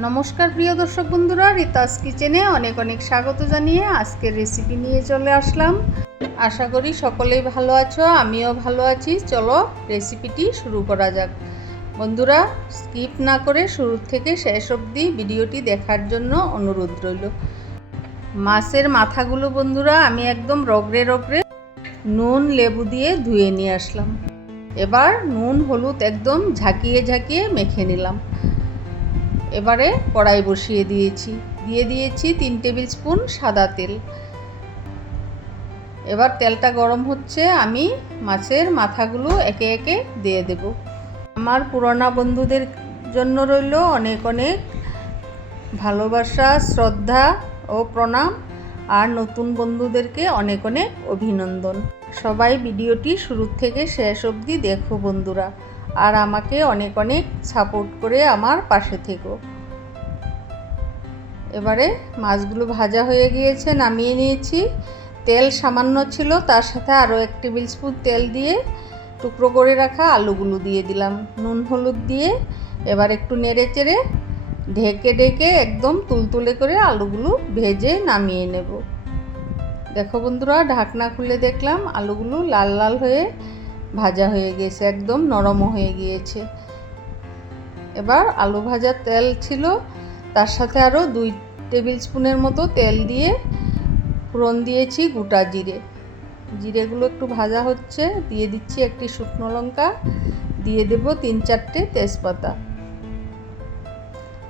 নমস্কার প্রিয় দর্শক বন্ধুরা, রিতাস কিচেনে অনেক অনেক স্বাগত জানিয়ে আজকের রেসিপি নিয়ে চলে আসলাম। আশা করি সকলেই ভালো আছো, আমিও ভালো আছি। চলো রেসিপিটি শুরু করা যাক। বন্ধুরা স্কিপ না করে শুরু থেকে শেষ অবধি ভিডিওটি দেখার জন্য অনুরোধ রইল। মাছের মাথাগুলো বন্ধুরা, আমি একদম রগড়ে রগড়ে নুন, লেবু দিয়ে ধুয়ে নিয়ে আসলাম। এবার নুন, হলুদ একদম ঝাঁকিয়ে ঝাঁকিয়ে মেখে নিলাম। এবারে কড়াই বসিয়ে দিয়েছি। দিয়ে দিয়েছি তিন টেবিল স্পুন সাদা তেল। এবার তেলটা গরম হচ্ছে, আমি মাছের মাথাগুলো একে একে দিয়ে দেব। আমার পুরোনো বন্ধুদের জন্য রইল অনেক অনেক ভালোবাসা, শ্রদ্ধা ও প্রণাম, আর নতুন বন্ধুদেরকে অনেক অনেক অভিনন্দন। সবাই ভিডিওটি শুরু থেকে শেষ অবধি দেখো বন্ধুরা। আর আমাকে অনেক অনেক সাপোর্ট করে আমার পাশে থেকো। এবারে মাছগুলো ভাজা হয়ে গিয়েছে, নামিয়ে নিয়েছি। তেল সামান্য ছিল, তার সাথে আরও এক টেবিল স্পুন তেল দিয়ে টুকরো করে রাখা আলুগুলো দিয়ে দিলাম। নুন, হলুদ দিয়ে এবার একটু নেড়ে চেড়ে ঢেকে ঢেকে একদম তুলতুলে করে আলুগুলো ভেজে নামিয়ে নেব। দেখো বন্ধুরা, ঢাকনা খুলে দেখলাম, আলুগুলো লাল লাল হয়ে ভাজা হয়ে গেছে, একদম নরম হয়ে গিয়েছে। এবার আলু ভাজার তেল ছিল, তার সাথে আরও দুই টেবিল স্পুনের মতো তেল দিয়ে ফোড়ন দিয়েছি গোটা জিরে। জিরেগুলো একটু ভাজা হচ্ছে, দিয়ে দিচ্ছি একটি শুকনো লঙ্কা, দিয়ে দেব তিন চারটে তেজপাতা।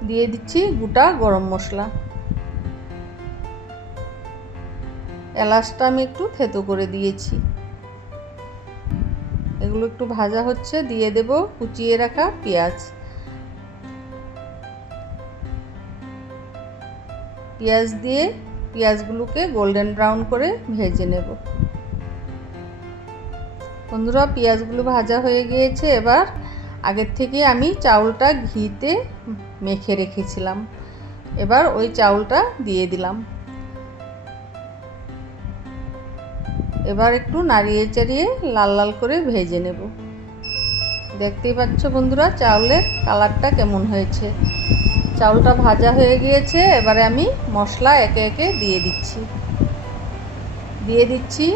দিয়ে দিচ্ছি গোটা গরম মশলা। এলাচটা আমি একটু থেতো করে দিয়েছি। এগুলো একটু ভাজা হচ্ছে, দিয়ে দেব কুচিয়ে রাখা পেঁয়াজ। পেঁয়াজ দিয়ে পেঁয়াজগুলোকে গোল্ডেন ব্রাউন করে ভেজে নেব। বন্ধুরা, পেঁয়াজগুলো ভাজা হয়ে গিয়েছে। এবার আগের থেকে আমি চাউলটা ঘিতে মেখে রেখেছিলাম। এবার ওই চাউলটা দিয়ে দিলাম। এবার একটু নাড়িয়ে চাড়িয়ে লাল লাল করে ভেজে নেব। দেখতেই পাচ্ছ বন্ধুরা, চাউলের কালারটা কেমন হয়েছে। চাউলটা ভাজা হয়ে গিয়েছে, এবারে আমি মশলা একে একে দিয়ে দিচ্ছি। দিয়ে দিচ্ছি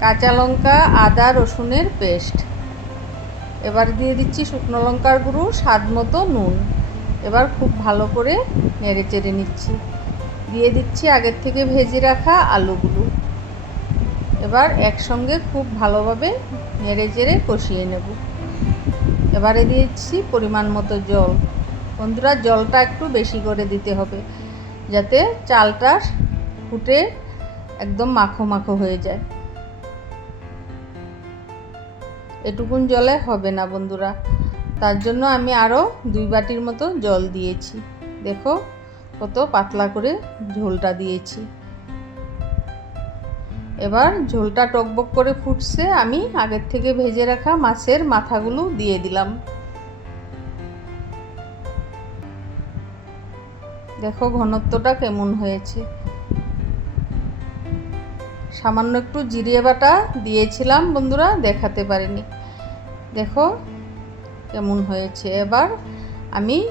কাঁচা লঙ্কা, আদা, রসুনের পেস্ট। এবার দিয়ে দিচ্ছি শুকনো লঙ্কার গুঁড়ো, স্বাদ মতো নুন। এবার খুব ভালো করে নেড়ে চেড়ে নিচ্ছি। দিয়ে দিচ্ছি আগের থেকে ভেজে রাখা আলুগুলো। একসঙ্গে খুব ভালোভাবে নেড়ে চেড়ে কষিয়ে নেব। এবারে দিয়েছি পরিমাণ মতো জল। বন্ধুরা, জলটা একটু বেশি করে দিতে হবে যাতে চালটা ফুটে একদম মাখো মাখো হয়ে যায়। এটুকুন জলে হবে না বন্ধুরা। তার জন্য আমি আরও দুই বাটির মতো জল দিয়েছি। দেখো কত পাতলা করে ঝোলটা দিয়েছি। এবার ঝোলটা টকবক করে ফুটছে, আমি আগের থেকে ভেজে রাখা মাছের মাথাগুলো দিয়ে দিলাম। দেখো ঘনত্বটা কেমন হয়েছে। সামান্য একটু জিরিয়ে বাটা দিয়েছিলাম, বন্ধুরা, দেখাতে পারিনি। দেখো কেমন হয়েছে। এবার আমি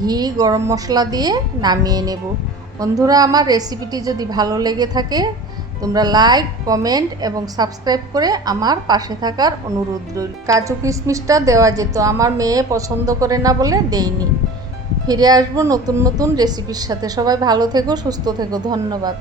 ঘি, গরম মশলা দিয়ে নামিয়ে নেব। বন্ধুরা, আমার রেসিপিটি যদি ভালো লেগে থাকে তোমরা লাইক, কমেন্ট এবং সাবস্ক্রাইব করে আমার পাশে থাকার অনুরোধ রইল। কাজু কিশমিশটা দেওয়া যেত আমার মেয়ে পছন্দ করে না বলে দেইনি ফিরে আসব নতুন নতুন রেসিপির সাথে। সবাই ভালো থেকো, সুস্থ থেকো। ধন্যবাদ।